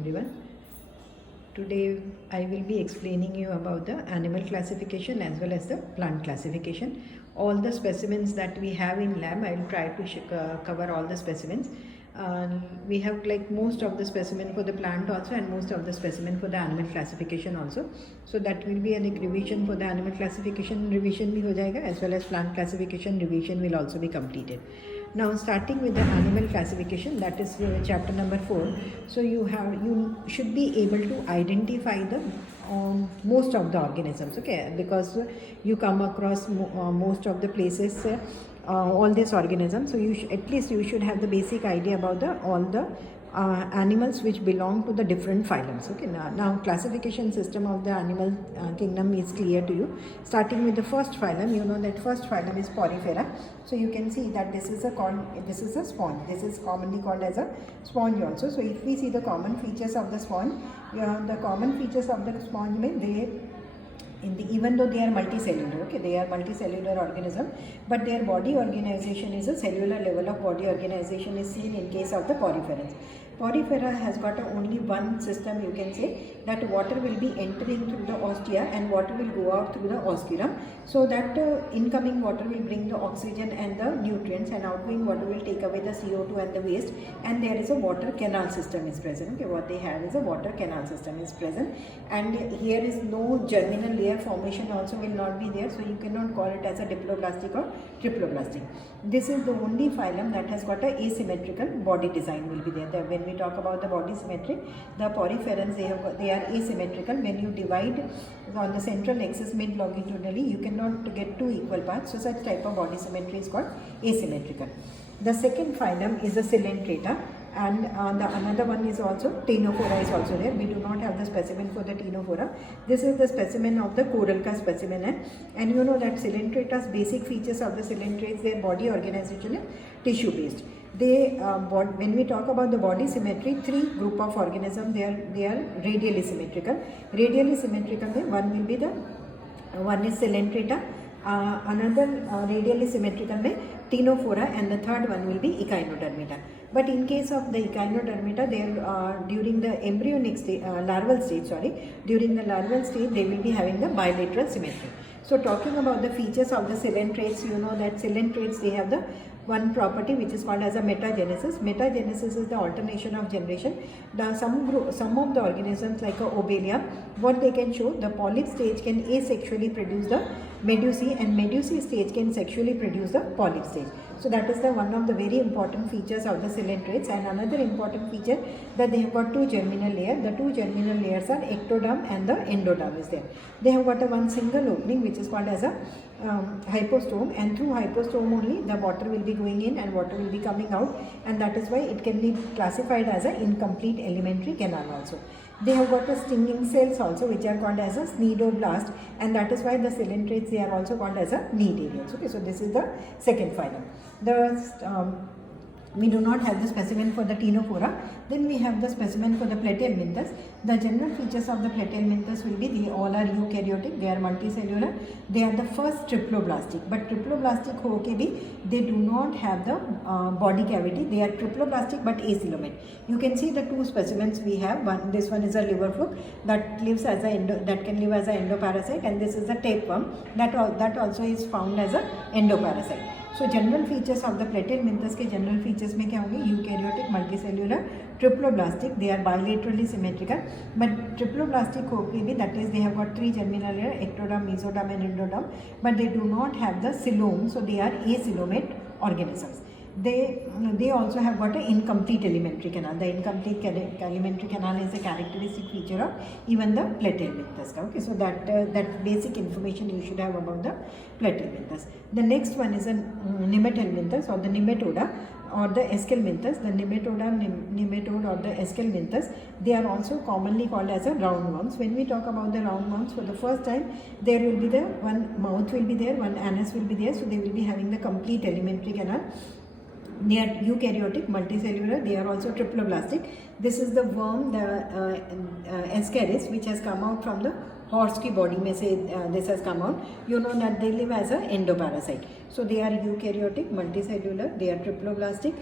everyone. Today I will be explaining you about the animal classification as well as the plant classification. All the specimens that we have in lab, I will try to cover all the specimens. We have like most of the specimen for the plant also and most of the specimen for the animal classification also. So that will be a revision for the animal classification, revision bhi ho jayega, as well as plant classification revision will also be completed. Now starting with the animal classification, that is chapter number 4. So you should be able to identify the most of the organisms, okay, because you come across most of the places all these organisms. So at least you should have the basic idea about all the animals which belong to the different phylums. Okay, now classification system of the animal kingdom is clear to you. Starting with the first phylum, you know that first phylum is Porifera. So you can see that this is a sponge. This is commonly called as a sponge also. So if we see the common features of the sponge, the common features of the sponge mean even though they are multicellular, okay, they are multicellular organism, but their body organization is a cellular level of body organization is seen in case of the poriferans. Porifera has got only one system, you can say, that water will be entering through the ostia and water will go out through the osculum, so that incoming water will bring the oxygen and the nutrients, and outgoing water will take away the CO2 and the waste, and there is a water canal system is present. Okay, what they have is a water canal system is present, and here is no germinal layer formation also will not be there, so you cannot call it as a diploblastic or triploblastic. This is the only phylum that has got a asymmetrical body design will be there. When we talk about the body symmetry, the poriferans they are asymmetrical. When you divide on the central axis mid longitudinally, you cannot get two equal parts, so such type of body symmetry is called asymmetrical. The second phylum is the Coelenterata, and the another one is also Ctenophora is also there. We do not have the specimen for the Ctenophora. This is the specimen of the Coralca specimen, and you know that Coelenterata's basic features of the Coelenterates, their body organization is tissue based. When we talk about the body symmetry, three group of organisms, they are radially symmetrical. Radially symmetrical, one is Coelenterata, another radially symmetrical में Ctenophora, and the third one will be Echinodermata. But in case of the Echinodermata, during the embryonic stage, during the larval stage, they will be having the bilateral symmetry. So talking about the features of the Coelenterates, you know that Coelenterates, they have the one property which is called as a metagenesis. Metagenesis is the alternation of generation. Some of the organisms like a Obelia, what they can show, the polyp stage can asexually produce the medusae, and medusae stage can sexually produce the polyp stage. So that is one of the very important features of the Coelenterates. And another important feature that they have got two germinal layers. The two germinal layers are ectoderm and the endoderm is there. They have got one single opening which is called as a hypostome, and through hypostome only the water will be going in and water will be coming out, and that is why it can be classified as an incomplete alimentary canal also. They have got a stinging cells also which are called as a cnidoblast, and that is why the Coelenterates, they are also called as a cnidarians. Okay, so this is the second phylum. We do not have the specimen for the Ctenophora. Then we have the specimen for the Platyhelminthes. The general features of the Platyhelminthes will be they all are eukaryotic, they are multicellular, they are the first triploblastic. But triploblastic ho ke bhi, they do not have the body cavity. They are triploblastic but acoelomate. You can see the two specimens we have. This one is a liverfluke that lives as that can live as an endoparasite, and this is a tapeworm that also is found as an endoparasite. So general features of the Platyhelminthes के general features में क्या होंगे? Eukaryotic, multicellular, triploblastic. They are bilaterally symmetrical. But triploblastic होगी भी, that is they have got three germinal layers, ectoderm, mesoderm, and endoderm. But they do not have the coelom, so they are acoelomate organisms. They also have got an incomplete alimentary canal. The incomplete alimentary canal is a characteristic feature of even the Platyhelminthes. Okay, so that basic information you should have about the Platyhelminthes. The next one is a Nemathelminthes or the Nematoda or the Esculenthes. The nematode or the Esculenthes, they are also commonly called as a roundworms. When we talk about the roundworms, for the first time, there will be one mouth will be there, one anus will be there, so they will be having the complete alimentary canal. They are eukaryotic, multicellular, they are also triploblastic. This is the worm, the Ascaris, which has come out from the horse की body में से this has come out. You know that they live as a endoparasite. So they are eukaryotic, multicellular, they are triploblastic,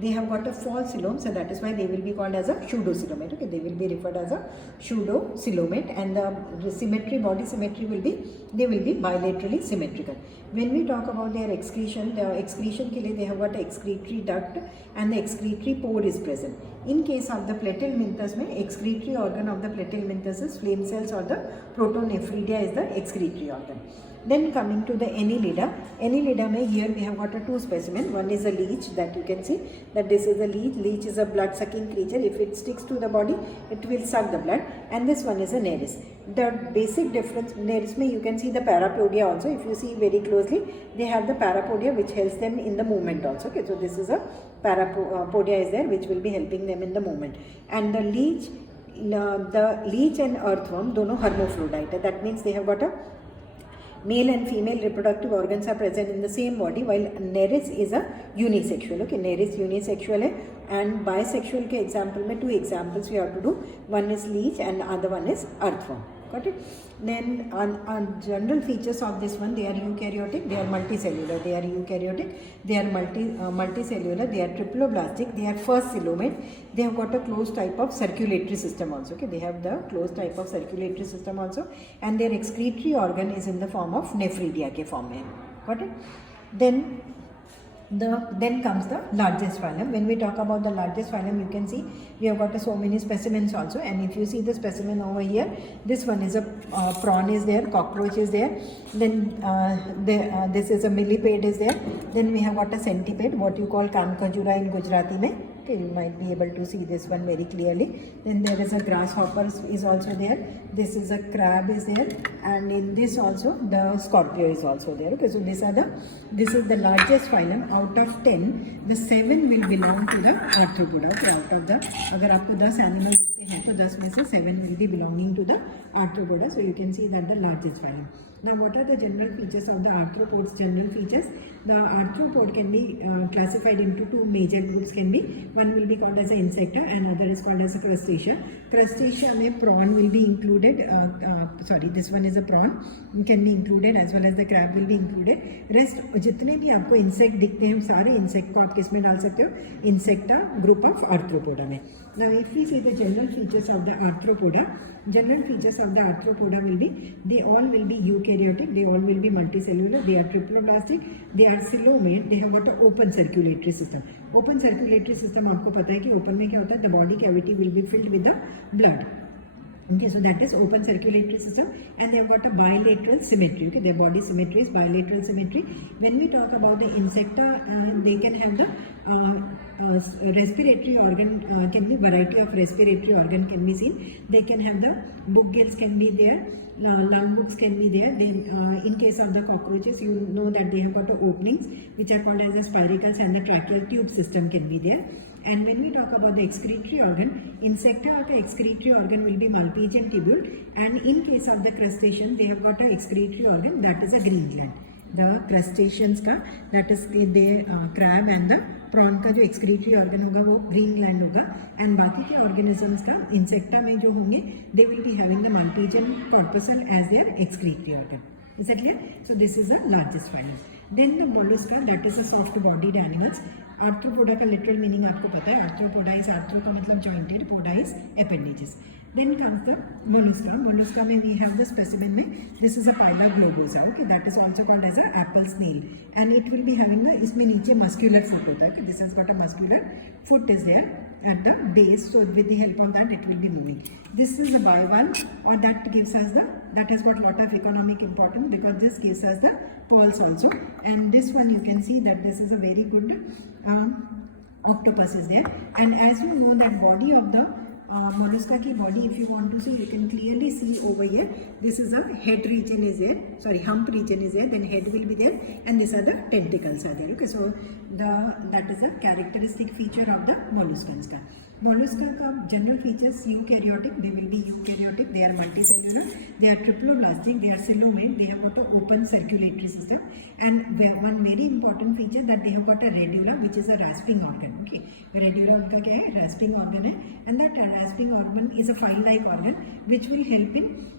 they have got a false coelom, so that is why they will be called as a pseudocoelomate. Okay, they will be referred as a pseudocoelomate, and the symmetry, body symmetry will be, they will be bilaterally symmetrical. When we talk about their excretion, the excretion ke liye they have got a excretory duct and the excretory pore is present. In case of the platyhelminthes mein, excretory organ of the platyhelminthes is flame cells, or the protonephridia is the excretory organ. Then coming to the Annelida, Annelida mein, here we have got a two specimen. One is a leech, that you can see that this is a leech. Leech is a blood sucking creature. If it sticks to the body, it will suck the blood. And this one is a Nereis. The basic difference, Nereis mein you can see the parapodia also. If you see very closely, they have the parapodia which helps them in the movement also. Okay, so this is a parapodia is there which will be helping them in the movement. And the leech and earthworm, dono hermaphrodite. That means they have got a male and female reproductive organs are present in the same body, while Nereis is a unisexual. Okay, Nereis unisexual hai, and bisexual ke example mein two examples we have to do. One is leech and other one is earthworm. Got it? Then on general features of this one, they are eukaryotic, they are multicellular, they are eukaryotic, they are multicellular, they are triploblastic, they are first coelomate, they have got a closed type of circulatory system also. Okay, they have the closed type of circulatory system also, and their excretory organ is in the form of nephridia ke form mein. Got it? Then comes the largest phylum. When we talk about the largest phylum, you can see we have got so many specimens also, and if you see the specimen over here, this one is a prawn is there, cockroach is there, then this is a millipede is there, then we have got a centipede, what you call kamkajura in Gujarati mein. Okay, you might be able to see this one very clearly. Then there is a grasshopper is also there, this is a crab is there, and in this also the scorpio is also there. Okay, so this is the largest phylum. Out of 10, the 7 will belong to the arthropoda. So out of the, अगर आपको 10 animals दिखते हैं तो 10 में से 7 will be belonging to the arthropoda. So you can see that the largest phylum. Now, what are the general features of the arthropods? General features: the arthropod can be classified into two major groups. Can be, one will be called as an insecta and other is called as a crustacea. Crustacea में prawn will be included. This one is a prawn, can be included, as well as the crab will be included. Rest जितने भी आपको insect दिखते हैं, सारे insect को आप किस में डाल सकते हो? Insecta group of arthropoda में. Now, if we see the general features of the arthropoda, will be, they all will be eukaryotic, they all will be multicellular, they are triploblastic, they are coelomate, they have got an open circulatory system. Open circulatory system आपको पता है कि open में क्या होता है? The body cavity will be filled with the blood. Okay, so that is open circulatory system, and they have got a bilateral symmetry. Okay, their body symmetry is bilateral symmetry. When we talk about the insecta, they can have the respiratory organ, can be variety of respiratory organ can be seen. They can have the book gills can be there, lung books can be there. Then in case of the cockroaches, you know that they have got openings which are called as the spiracles, and the tracheal tube system can be there. And when we talk about the excretory organ, insecta of the excretory organ will be Malpighian tubule, and in case of the crustacean, they have got an excretory organ, that is a green gland. The crustaceans का, that is the crab and the prawn का जो excretory organ होगा वो green gland होगा, and बाकी के organisms का insecta में जो होंगे, they will be having the Malpighian corpuscle as their excretory organ. Is that clear? So this is the largest phylum. Then the mollusca, that is a soft-bodied animals. Arthropoda का literal meaning आपको पता है. Arthropoda is arthro का मतलब jointed, poda is appendages. Then comes the mollusca. Mollusca में we have the specimen में, this is a Pila globosa. Okay, that is also called as a apple snail, and it will be having the, इसमें नीचे muscular foot होता है. Okay, this has got a muscular foot is there at the base, so with the help of that it will be moving. This is a bivalve, or that gives us the, that has got a lot of economic importance because this gives us the pearls also. And this one you can see that this is a very good octopus is there. And as you know that body of the mollusca ki body, if you want to see, you can clearly see over here, this is a head region is there, hump region is there, then head will be there, and these are the tentacles are there. Okay, so that is a characteristic feature of the molluscans ka. Mollusca ka general features: eukaryotic, they will be eukaryotic, they are multicellular, they are triploblastic, they are coelomate, they have got an open circulatory system, and one very important feature that they have got a radula, which is a rasping organ. Okay, radula उनका क्या है? Rasping organ है, and that rasping organ is a file-like organ which will help in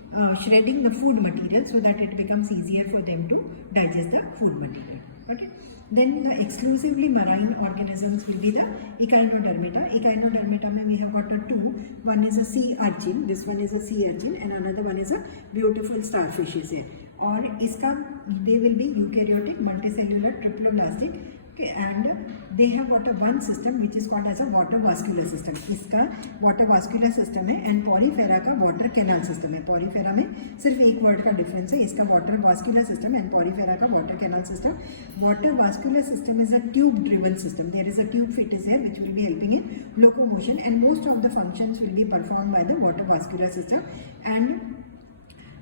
shredding the food material so that it becomes easier for them to digest the food material. Okay. Then the exclusively marine organisms will be the Echinodermata. Echinodermata mein we have got two. One is a sea urchin. This one is a sea urchin, and another one is a beautiful starfish is here. Or iska they will be eukaryotic, multicellular, triploblastic. Okay, and they have got a one system which is called as a water vascular system. इसका water vascular system है and porifera का water canal system है. Porifera में सिर्फ एक word का difference है. इसका water vascular system and porifera का water canal system. Water vascular system is a tube driven system. There is a tube fit is there which will be helping in locomotion, and most of the functions will be performed by the water vascular system, and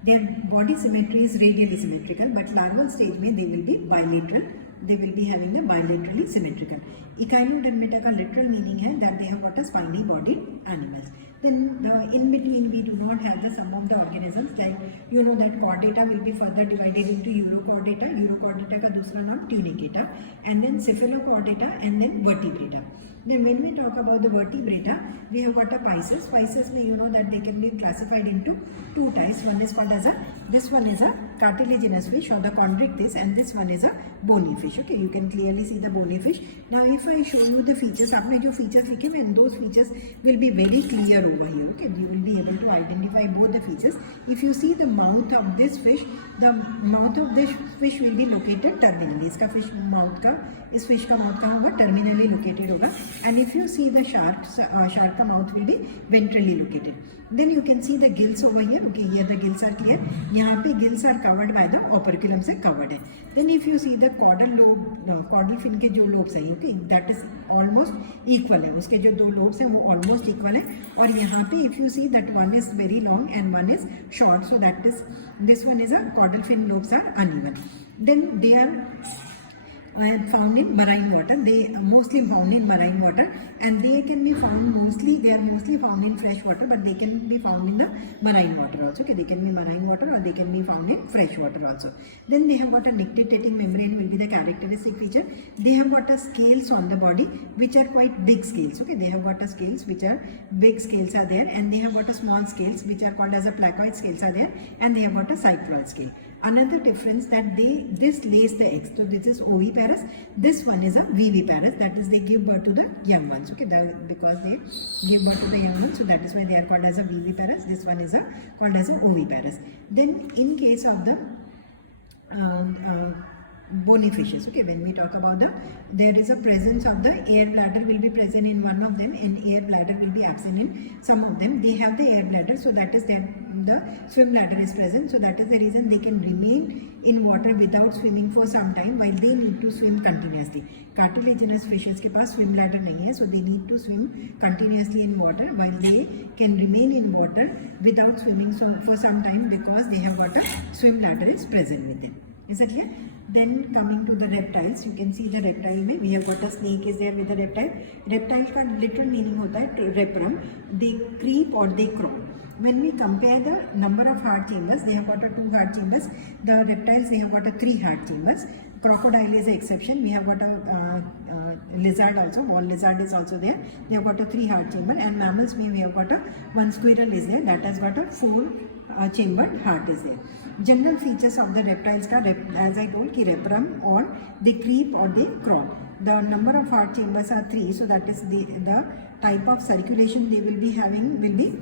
their body symmetry is radially symmetrical, but larval stage में they will be bilateral. They will be having the bilaterally symmetrical. Echinodermata का literal meaning है that they have got a spiny bodied animals. Then in between we do not have the sum of the organisms, like you know that chordata will be further divided into urochordata. Urochordata का दूसरा नाम tunicata, and then cephalochordata, and then vertebrata. Then when we talk about the vertebrata, we have got a Pisces. Pisces may you know that they can be classified into two types. One is called as this one is a cartilaginous fish or the chondrichthyes, and this one is a bony fish. Okay, you can clearly see the bony fish. Now if I show you the features, आपने जो features लिखे हैं, those features will be very clear over here. Okay, you will be able to identify both the features. If you see the mouth of this fish, the mouth of this fish will be located terminally. इसका fish mouth का, इस fish का mouth का होगा terminally located होगा. And if you see the shark का mouth will be ventrally located. Then you can see the gills over here. Okay, here the gills are clear. यहाँ पे gills are covered by the operculum से covered है. Then if you see the caudal lobe, caudal fin के जो lobes हैं, okay, that is almost equal है. उसके जो दो lobes हैं वो almost equal है. और यहाँ पे if you see that one is very long and one is short, so that is this one is a caudal fin lobes are uneven. Then they are found in marine water. They are mostly found in marine water, and they can be found mostly, they are mostly found in fresh water, but they can be found in the marine water also. Okay, they can be marine water or they can be found in fresh water also. Then they have got a nictitating membrane will be the characteristic feature. They have got a scales on the body which are quite big scales. Okay, they have got a scales which are big scales are there, and they have got a small scales which are called as a placoid scales are there, and they have got a cycloid scale. Another difference that this lays the eggs. So this is oviparous. This one is a viviparous. That is they give birth to the young ones. Okay, because they give birth to the young ones, so that is why they are called as a viviparous. This one is called as a oviparous. Then in case of the bony fishes, okay, when we talk about there is a presence of the air bladder will be present in one of them, and air bladder will be absent in some of them. They have the air bladder, so that is the swim bladder is present, so that is the reason they can remain in water without swimming for some time while they need to swim continuously. Cartilaginous fishes के पास swim bladder नहीं है, so they need to swim continuously in water while they can remain in water without swimming for some time because they have got a swim bladder is present with them. Is that clear? Then coming to the reptiles, you can see the reptile में we have got a snake is there with the reptile. Reptile का literal meaning होता है reprum. They creep or they crawl. When we compare the number of heart chambers, they have got a 2 heart chambers. The reptiles, they have got a 3 heart chambers. Crocodile is an exception. We have got a lizard also. Wall lizard is also there. They have got a 3 heart chamber. And mammals, we have got a 1 squirrel is there. That has got a 4 chambered heart is there. General features of the reptiles ka, as I told, ki reprum, or they creep or they crawl. The number of heart chambers are 3. So that is the type of circulation they will be having will be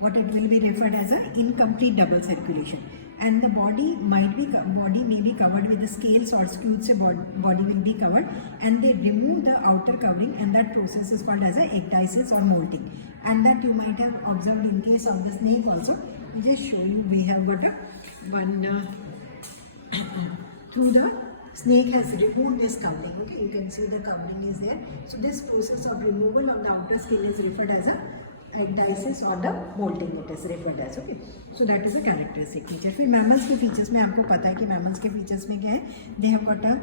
what it will be referred as an incomplete double circulation. And the body may be covered with the scales or scutes. Body will be covered, and they remove the outer covering, and that process is called as a ecdysis or molting. And that you might have observed in case of the snake also. I'll just show you. We have got one through the snake has removed this covering. Okay, you can see the covering is there. So this process of removal of the outer skin is referred as a ecdysis or the molting it is referred as. Okay, so that is a characteristic feature. फिर mammals के features में आपको पता है कि mammals के features में क्या है? They have got a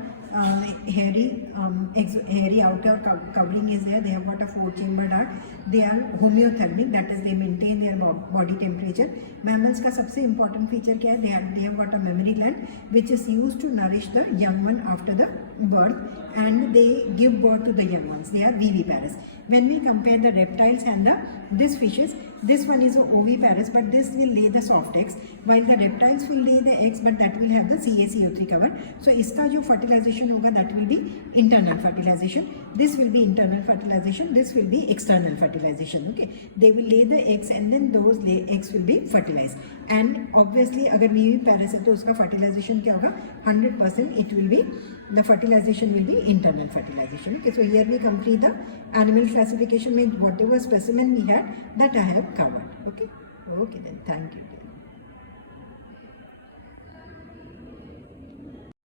hairy outer covering is there. They have got a 4-chambered heart. They are homeothermic, that is they maintain their body temperature. Mammals का सबसे important feature क्या है? They have got a mammary gland which is used to nourish the young one after the birth, and they give birth to the young ones. They are viviparous. When we compare the reptiles and these fishes, This one is a oviparous, but this will lay the soft eggs, while the reptiles will lay the eggs, but that will have the CaCO3 cover. So इसका जो fertilization होगा, that will be internal fertilization. This will be internal fertilization. This will be external fertilization. Okay, they will lay the eggs and then those eggs will be fertilized. And obviously, अगर oviparous है तो उसका fertilization क्या होगा? 100% it will be, the fertilization will be internal fertilization. Okay, so here we complete the animal classification with whatever specimen we had that I have covered. Okay, okay then, thank you.